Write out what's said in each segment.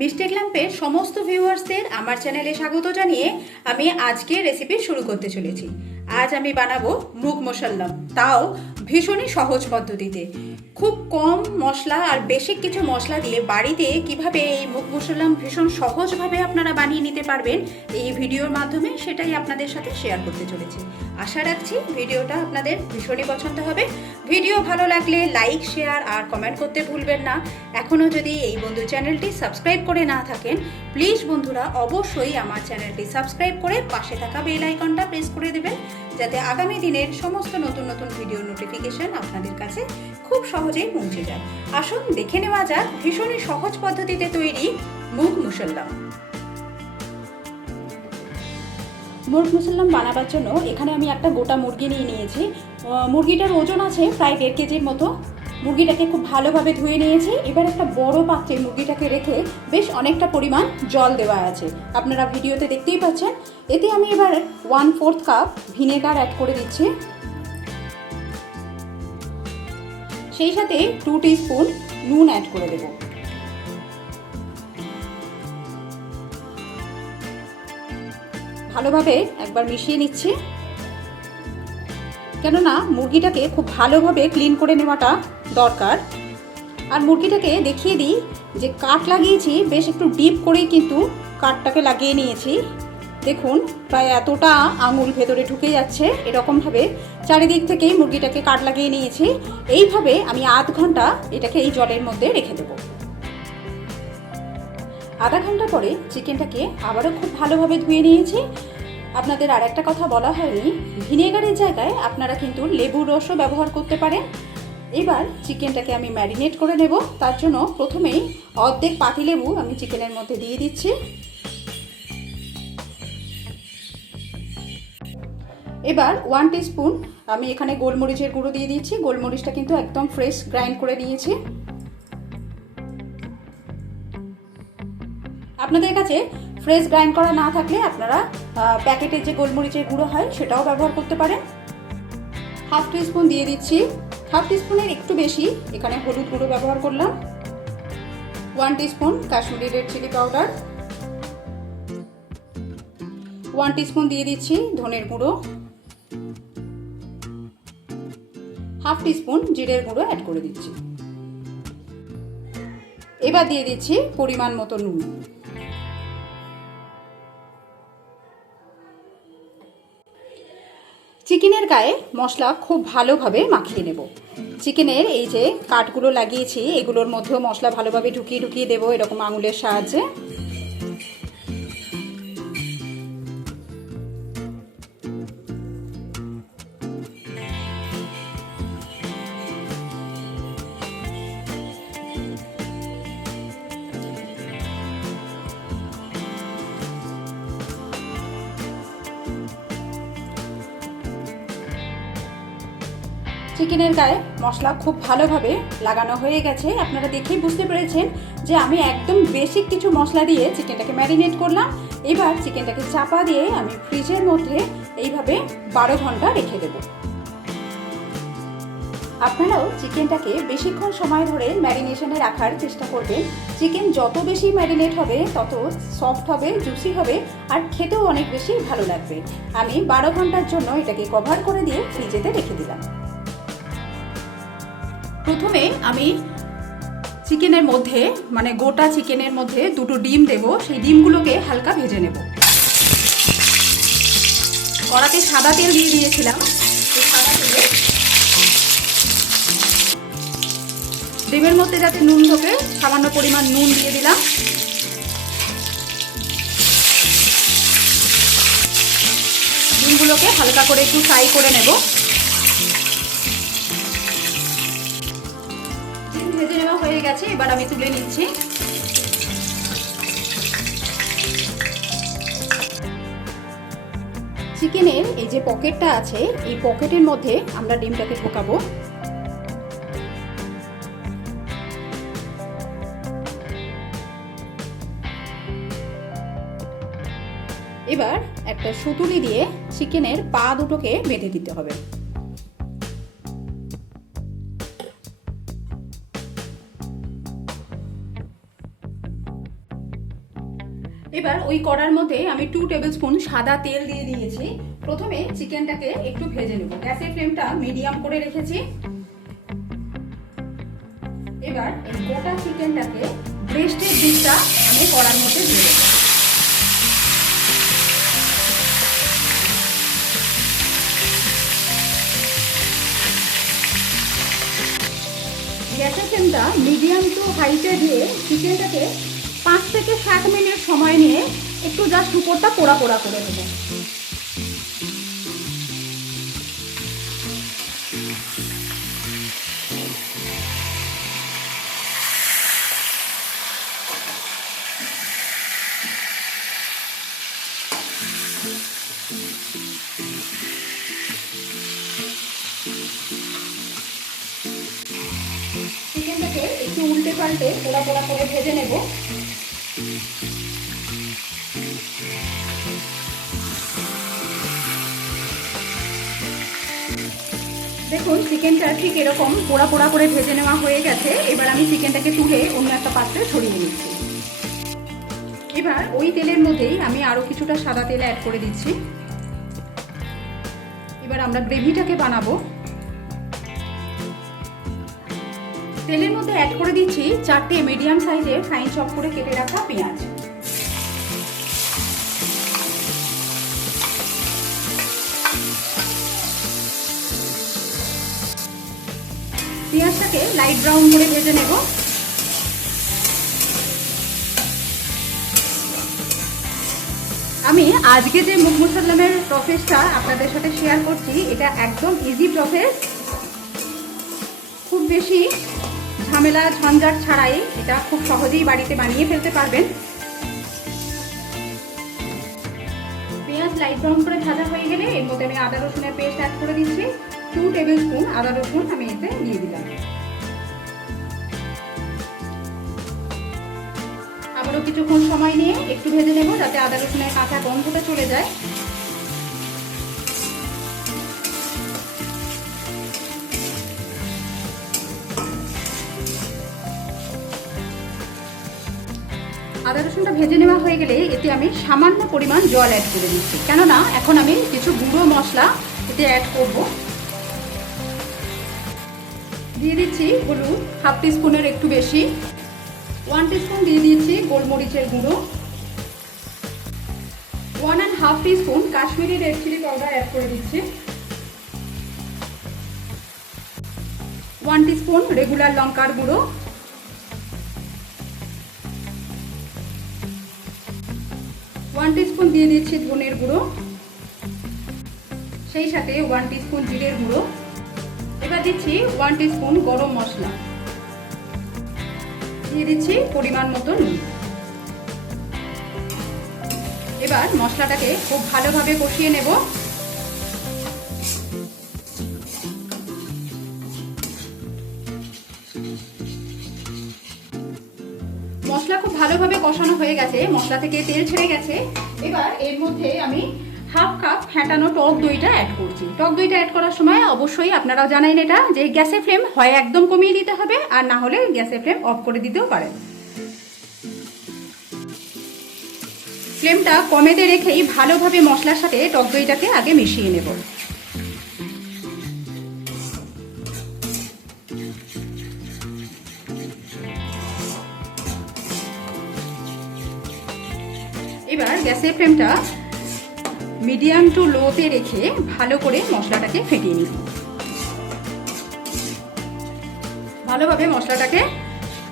Mistake ল্যাম্পের সমস্ত ভিউয়ার্সদের আমার চ্যানেলে স্বাগত জানিয়ে আমি আজকে রেসিপি শুরু করতে চলেছি। আজ আমি বানাবো মুগ মুসাল্লাম, তাও ভীষণই সহজ পদ্ধতিতে। খুব কম মশলা আর বেসিক কিছু মশলা দিয়ে বাড়িতে কিভাবে এই মুগ মুসাল্লাম ভীষণ সহজভাবে আপনারা বানিয়ে নিতে পারবেন এই ভিডিওর মাধ্যমে, সেটাই আপনাদের সাথে শেয়ার করতে চলেছি। আশা রাখছি ভিডিওটা আপনাদের ভীষণই পছন্দ হবে। ভিডিও ভালো লাগলে লাইক, শেয়ার আর কমেন্ট করতে ভুলবেন না। এখনও যদি এই বন্ধু চ্যানেলটি সাবস্ক্রাইব করে না থাকেন, প্লিজ বন্ধুরা অবশ্যই আমার চ্যানেলটি সাবস্ক্রাইব করে পাশে থাকা বেল আইকনটা প্রেস করে দেবেন, যাতে আগামী দিনের সমস্ত নতুন নতুন ভিডিও নোটিফিকেশন আপনাদের কাছে খুব সহজেই পৌঁছে যায়। আসুন দেখে নেওয়া যাক ভীষণই সহজ পদ্ধতিতে তৈরি মুগ মুসাল্লাম। মুগ মুসাল্লাম বানাবার জন্য এখানে আমি একটা গোটা মুরগি নিয়ে নিয়েছি। মুরগিটার ওজন আছে প্রায় 1.5 কেজির মতো। মুরগিটাকে খুব ভালোভাবে ধুয়ে নিয়েছি। এবার একটা বড় পাত্রে মুরগিটাকে রেখে বেশ অনেকটা পরিমাণ জল দেওয়া আছে, আপনারা ভিডিওতে দেখতেই পাচ্ছেন। এতে আমি এবার 1/4 কাপ ভিনেগার অ্যাড করে দিচ্ছি। সেই সাথে 2 টিস্পুন নুন অ্যাড করে দেব। ভালোভাবে একবার মিশিয়ে নিচ্ছি, কেননা মুরগিটাকে খুব ভালোভাবে ক্লিন করে নেওয়াটা দরকার। আর মুরগিটাকে দেখিয়ে দিই যে কাট লাগিয়েছি, বেশ একটু ডিপ করেই কিন্তু কাটটাকে লাগিয়ে নিয়েছি। দেখুন প্রায় এতটা আঙুল ভেতরে ঢুকে যাচ্ছে, এরকমভাবে চারিদিক থেকেই মুরগিটাকে কাট লাগিয়ে নিয়েছি। এইভাবে আমি আধ ঘন্টা এটাকে এই জলের মধ্যে রেখে দেবো। আধা ঘন্টা পরে চিকেনটাকে আবারও খুব ভালোভাবে ধুয়ে নিয়েছি। আপনাদের আর একটা কথা বলা হয়নি, ভিনেগারের জায়গায় আপনারা কিন্তু লেবুর রসও ব্যবহার করতে পারেন। এবার চিকেনটাকে আমি ম্যারিনেট করে নেব। তার জন্য প্রথমেই অর্ধেক পাতিলেবু আমি চিকেনের মধ্যে দিয়ে দিচ্ছি। এবার 1 টিস্পুন আমি এখানে গোলমরিচের গুঁড়ো দিয়ে দিচ্ছি। গোলমরিচটা কিন্তু একদম ফ্রেশ গ্রাইন্ড করে নিয়েছি। আপনাদের কাছে ফ্রেশ গ্রাইন্ড করা না থাকলে আপনারা প্যাকেটের যে গোলমরিচের গুঁড়ো হয় সেটাও ব্যবহার করতে পারেন। 1/2 টিস্পুন দিয়ে দিচ্ছি। 1/2 টিস্পুনের একটু বেশি এখানে হলুদ গুঁড়ো ব্যবহার করলাম। 1 teaspoon Kashmiri red chilli powder. 1 teaspoon দিয়ে দিচ্ছি ধনের গুঁড়ো। 1/2 টিস্পুন জিরের গুঁড়ো অ্যাড করে দিচ্ছি। এবার দিয়ে দিচ্ছি পরিমাণ মতো নুন। চিকেনের গায়ে মশলা খুব ভালোভাবে মাখিয়ে নেব। চিকেনের এই যে কাটগুলো লাগিয়েছি এগুলোর মধ্যেও মশলা ভালোভাবে ঢুকিয়ে ঢুকিয়ে দেবো এরকম আঙুলের সাহায্যে। চিকেনের গায়ে মশলা খুব ভালোভাবে লাগানো হয়ে গেছে। আপনারা দেখেই বুঝতে পেরেছেন যে আমি একদম বেসিক কিছু মশলা দিয়ে চিকেনটাকে ম্যারিনেট করলাম। এবার চিকেনটাকে চাপা দিয়ে আমি ফ্রিজের মধ্যে এইভাবে 12 ঘন্টা রেখে দেব। আপনারাও চিকেনটাকে বেশিক্ষণ সময় ধরে ম্যারিনেশনে রাখার চেষ্টা করবেন। চিকেন যত বেশি ম্যারিনেট হবে তত সফট হবে, জুসি হবে আর খেতেও অনেক বেশি ভালো লাগবে। আমি 12 ঘন্টার জন্য এটাকে কভার করে দিয়ে ফ্রিজেতে রেখে দিলাম। প্রথমে আমি চিকেনের মধ্যে মানে গোটা চিকেনের মধ্যে 2টো ডিম দেব। সেই ডিমগুলোকে হালকা ভেজে নেব। কড়াতে সাদা তেল দিয়ে দিয়েছিলাম। সাদা তেলে ডিমের মধ্যে যাতে নুন ঢোকে সামান্য পরিমাণ নুন দিয়ে দিলাম। ডিমগুলোকে হালকা করে একটু ফ্রাই করে নেব। ভেজে নেওয়া হয়ে গেছে, এবার আমি তুলে নিচ্ছি। চিকেনের এই যে পকেটটা আছে এই পকেটের মধ্যে আমরা ডিমটাকে ঢোকাবো। এবার একটা সুতুলি দিয়ে চিকেনের পা দুটোকে বেঁধে দিতে হবে। এবার ওই কড়ার মধ্যে আমি 2 টেবিল স্পুন সাদা তেল দিয়ে দিয়েছি। প্রথমে চিকেনটাকে একটু ভেজে নেব। গ্যাসের ফ্লেমটা মিডিয়াম করে রেখেছি। এবার এই গোটা চিকেনটাকে ব্রেস্টের দিকটা আমি কড়ার মধ্যে দিয়ে দেবো। গ্যাসের ফ্লেমটা মিডিয়াম টু হাইতে দিয়ে চিকেনটাকে 5 থেকে 7 মিনিট সময় নিয়ে একটু জাস্ট উপরটা পোড়া পোড়া করে দেবো। চিকেনটাকে একটু উল্টে পাল্টে পোড়া পোড়া করে ভেজে নেব। দেখুন চিকেনটা ঠিক এরকম পোড়া পোড়া করে ভেজে নেওয়া হয়ে গেছে। এবার আমি চিকেনটাকে তুলে অন্য একটা পাত্রে ছড়িয়ে নিচ্ছি। এবার ওই তেলের মধ্যেই আমি আরো কিছুটা সাদা তেল অ্যাড করে দিচ্ছি। এবার আমরা গ্রেভিটাকে বানাবো। তেলের মধ্যে অ্যাড করে দিচ্ছি 4টে মিডিয়াম সাইজের ফাইন চপ করে কেটে রাখা পেঁয়াজ। পেঁয়াজটাকে লাইট ব্রাউন করে ভেজে নেব। আমি আজকে যে মুগ মুসল্লামের প্রসেসটা আপনাদের সাথে শেয়ার করছি, এটা একদম ইজি প্রসেস। খুব বেশি ঝামেলা ঝঞ্ঝাট ছাড়াই এটা খুব সহজেই বাড়িতে বানিয়ে ফেলতে পারবেন। পেঁয়াজ লাইট ব্রাউন করে ভাজা হয়ে গেলে এর মধ্যে আমি আদা রসুনের পেস্ট অ্যাড করে দিচ্ছি। 2 টেবিল স্পুন আদা রসুন আমি এতে দিয়ে দিলাম। আবারও কিছুক্ষণ সময় নিয়ে একটু ভেজে নেব যাতে আদা রসুনের কাঁচা গন্ধটা চলে যায়। আদা রসুনটা ভেজে নেওয়া হয়ে গেলে এতে আমি সামান্য পরিমাণ জল অ্যাড করে দিচ্ছি, কেননা এখন আমি কিছু গুঁড়ো মশলা এতে অ্যাড করব। দিয়ে দিচ্ছি হলুদ হাফ টিস্পুনের একটু বেশি, 1 টিস্পুন দিয়ে দিচ্ছি গোলমরিচের গুঁড়ো, 1.5 teaspoon Kashmiri red chilli powder add করে দিচ্ছি, 1 টিস্পুন রেগুলার লঙ্কার গুঁড়ো, 1 টিস্পুন দিয়ে দিচ্ছি ধনের গুঁড়ো, সেই সাথে 1 টিস্পুন জিরের গুঁড়ো। এবার দিচ্ছি 1 টিস্পুন গরম মশলা, দিয়ে দিচ্ছি পরিমাণ মতো নুন। এবার মশলাটাকে খুব ভালোভাবে কষিয়ে নেব। মশলা খুব ভালোভাবে কষানো হয়ে গেছে, মশলা থেকে তেল ছেড়ে গেছে। এবার এর মধ্যে আমি হাফ কাপ ফ্যাটানো টক দইটা অ্যাড করছি। টক দইটা অ্যাড করার সময় অবশ্যই আপনারাও জানেন এটা যে গ্যাসের ফ্লেম হয় একদম কমিয়ে দিতে হবে, আর না হলে গ্যাসের ফ্লেম অফ করে দিতেও পারেন। ফ্লেমটা কমেতে রেখেই ভালোভাবে মশলার সাথে টক দইটাকে আগে মিশিয়ে নেব। এবার গ্যাসের ফ্লেমটা মিডিয়াম টু লোতে রেখে ভালো করে মশলাটাকে ফেটিয়ে নিব। ভালোভাবে মশলাটাকে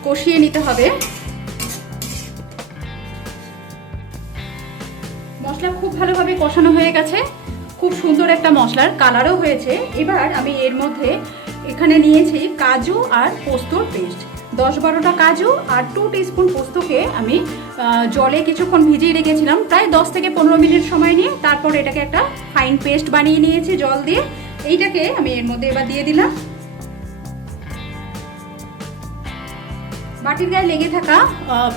কষিয়ে নিতে হবে। মশলা খুব ভালোভাবে কষানো হয়ে গেছে, খুব সুন্দর একটা মশলার কালারও হয়েছে। এবার আমি এর মধ্যে এখানে নিয়েছি কাজু আর পোস্তর পেস্ট, 10-12টা কাজু আর 2 টিস্পুন পোস্তকে আমি জলে কিছুক্ষণ ভিজিয়ে রেখেছিলাম, প্রায় 10 থেকে 15 মিনিট সময় নিয়ে। তারপর এটাকে একটা ফাইন পেস্ট বানিয়ে নিয়েছি জল দিয়ে। এইটাকে আমি এর মধ্যে এবার দিয়ে দিলাম। বাটির গায়ে লেগে থাকা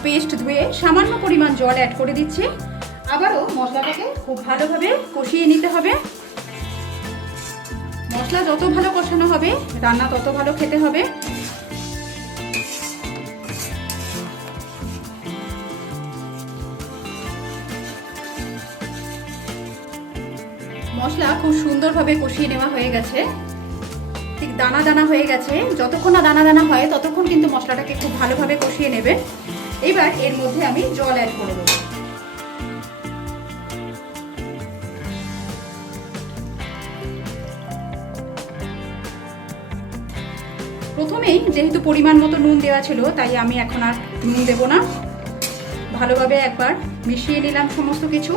পেস্ট ধুয়ে সামান্য পরিমাণ জল অ্যাড করে দিচ্ছি। আবারও মশলাটাকে খুব ভালোভাবে কষিয়ে নিতে হবে। মশলা যত ভালো কষানো হবে রান্না তত ভালো খেতে হবে। মশলা খুব সুন্দরভাবে কষিয়ে নেওয়া হয়ে গেছে, ঠিক দানা দানা হয়ে গেছে। যতক্ষণ না দানা দানা হয় ততক্ষণ কিন্তু মশলাটাকে খুব ভালোভাবে কষিয়ে নেবে। এবার এর মধ্যে আমি জল অ্যাড করে দেবো। প্রথমেই যেহেতু পরিমাণ মতো নুন দেওয়া ছিল, তাই আমি এখন আর নুন দেব না। ভালোভাবে একবার মিশিয়ে নিলাম সমস্ত কিছু।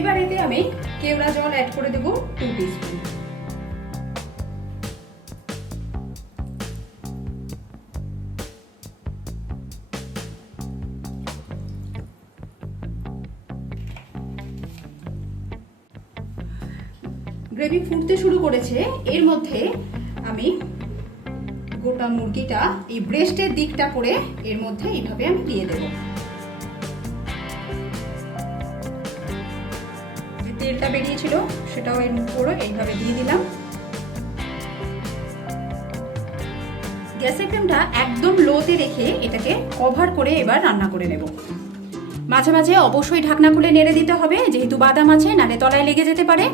এবার এতে আমি কেওড়া জল অ্যাড করে দেব 2 টিস্পুন। গ্রেভি ফুটতে শুরু করেছে, এর মধ্যে আমি গোটা মুরগিটা এই ব্রেস্টের দিকটা করে এর মধ্যে এইভাবে আমি দিয়ে দেব। যে তেলটা বেরিয়েছিল সেটাও এর উপরে এইভাবে দিয়ে দিলাম। গ্যাসের ফ্লেমটা একদম লোতে রেখে এটাকে কভার করে এবার রান্না করে নেব। মাঝে মাঝে অবশ্যই ঢাকনা খুলে নেড়ে দিতে হবে, যেহেতু বাদাম আছে, নালে তলায় লেগে যেতে পারে।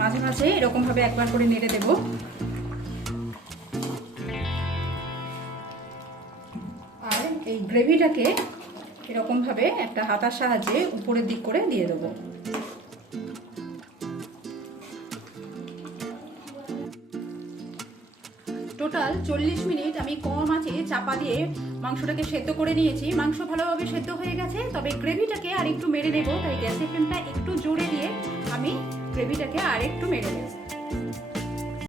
মাঝে মাঝে এরকম ভাবে একবার করে নেড়ে দেব। আর এই গ্রেভিটাকে এরকম ভাবে একটা হাতার সাহায্যে উপরের দিক করে দিয়ে দেবো। টোটাল 40 মিনিট আমি কম আঁচে চাপা দিয়ে মাংসটাকে সেদ্ধ করে নিয়েছি। মাংস ভালোভাবে সেদ্ধ হয়ে গেছে, তবে গ্রেভিটাকে আর একটু মেরে নেব, তাই গ্যাসের ফ্লেমটা একটু জোরে দিয়ে আমি গ্রেভিটাকে আর একটু মেরে নেব।